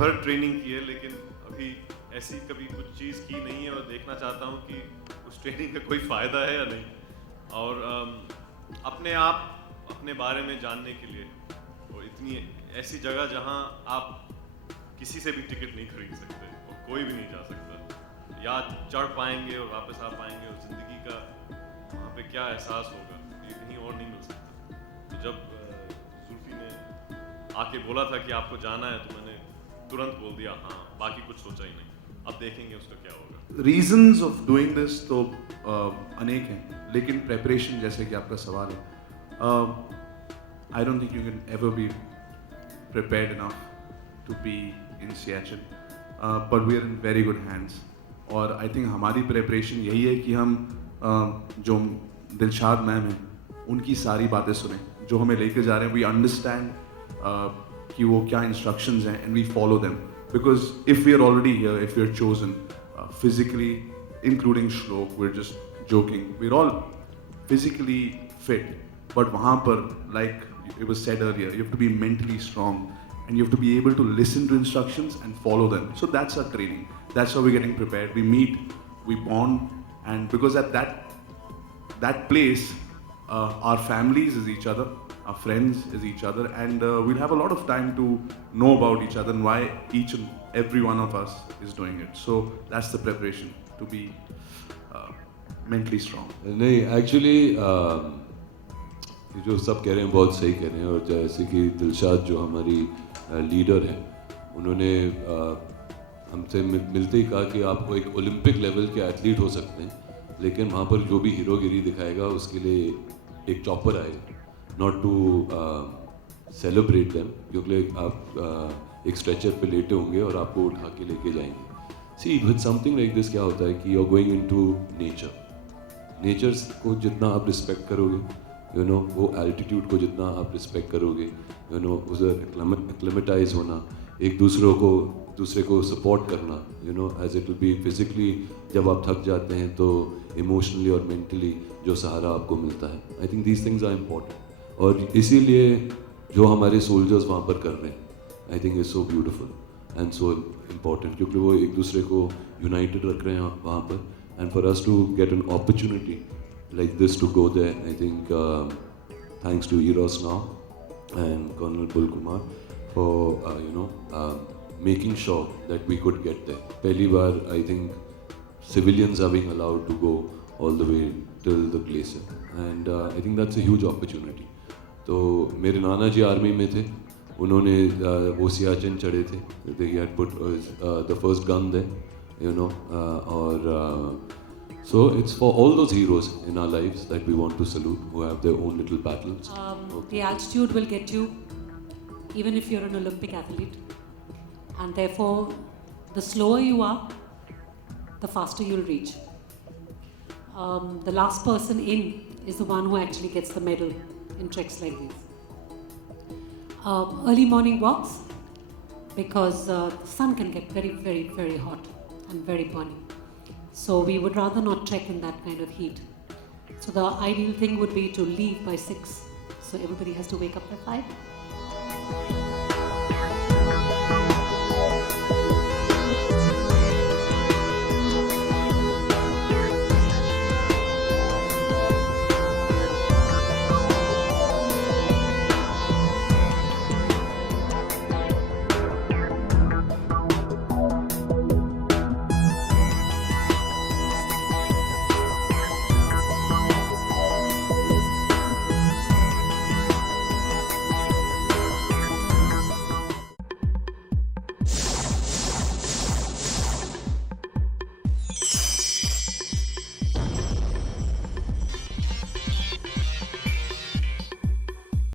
भर ट्रेनिंग की है, लेकिन अभी ऐसी कभी कुछ चीज़ की नहीं है और देखना चाहता हूँ कि उस ट्रेनिंग का कोई फ़ायदा है या नहीं। और अपने आप अपने बारे में जानने के लिए, और इतनी ऐसी जगह जहाँ आप किसी से भी टिकट नहीं खरीद सकते और कोई भी नहीं जा सकता, या चढ़ पाएंगे और वापस आ पाएंगे, और ज़िंदगी का वहाँ पे क्या एहसास होगा ये कहीं और नहीं मिल सकता। तो जब जुल्फी ने आके बोला था कि आपको जाना है, तो मैंने तुरंत बोल दिया हाँ, बाकी कुछ सोचा ही नहीं। अब देखेंगे उसका क्या होगा। रीजंस ऑफ डूइंग दिस तो अनेक हैं, लेकिन प्रेपरेशन, जैसे कि आपका सवाल है, I don't think you can ever be prepared enough to be in Siachen, but we are in very good hands. और आई थिंक हमारी प्रेपरेशन यही है कि हम जो दिलशाद मैम हैं उनकी सारी बातें सुने जो हमें लेके जा रहे हैं। वी अंडरस्टैंड कि वो क्या इंस्ट्रक्शंस हैं and we follow them, because if we are already here, if we are chosen physically, including Shlok, we are just joking, we are all physically fit, but वहाँ पर like it was said earlier, you have to be mentally strong and you have to be able to listen to instructions and follow them. So that's our training. That's how we're getting prepared. We meet, we bond, and because at that place, our families is each other, our friends is each other, and we'll have a lot of time to know about each other and why each and every one of us is doing it. So that's the preparation, to be mentally strong. नहीं, actually जो सब कह रहे हैं बहुत सही कह रहे हैं। और जैसे कि दिलशाद जो हमारी लीडर हैं, उन्होंने हमसे मिलते ही कहा कि आपको एक ओलंपिक लेवल के एथलीट हो सकते हैं, लेकिन वहाँ पर जो भी हीरोगिरी दिखाएगा उसके लिए एक चॉपर आएगा, नॉट टू सेलिब्रेट देम, क्योंकि आप एक स्ट्रेचर पे लेटे होंगे और आपको उठा के लेके जाएंगे। See with something like this क्या होता है कि you are going into nature को जितना आप रिस्पेक्ट करोगे, वो एल्टीट्यूड को जितना आप रिस्पेक्ट करोगे, उसे एक्लेमेटाइज होना, एक दूसरे को सपोर्ट करना, as it will be physically, जब आप थक जाते हैं तो इमोशनली और मेंटली जो सहारा आपको मिलता है। I think these things are important, और इसीलिए जो हमारे सोल्जर्स वहाँ पर कर रहे हैं, I think is so beautiful and so important, क्योंकि वो एक दूसरे को यूनाइटेड रख रहे हैं वहाँ पर। And for us to get an opportunity like this to go there, I think thanks to Eros now and Colonel Bulkumar for making sure that we could get there. Pehli baar I think civilians are being allowed to go all the way till the glacier, and I think that's a huge opportunity. तो मेरे नाना जी आर्मी में थे, उन्होंने वो सियाचिन चढ़े थे, they had put the first gun there, और so it's for all those heroes in our lives that we want to salute, who have their own little battles. The altitude will get you, even if you're an Olympic athlete, and therefore the slower you are, the faster you'll reach. The last person in is the one who actually gets the medal in treks like these. Early morning walks, because the sun can get very, very, very hot and very burning. So we would rather not trek in that kind of heat. So the ideal thing would be to leave by 6. So everybody has to wake up by 5.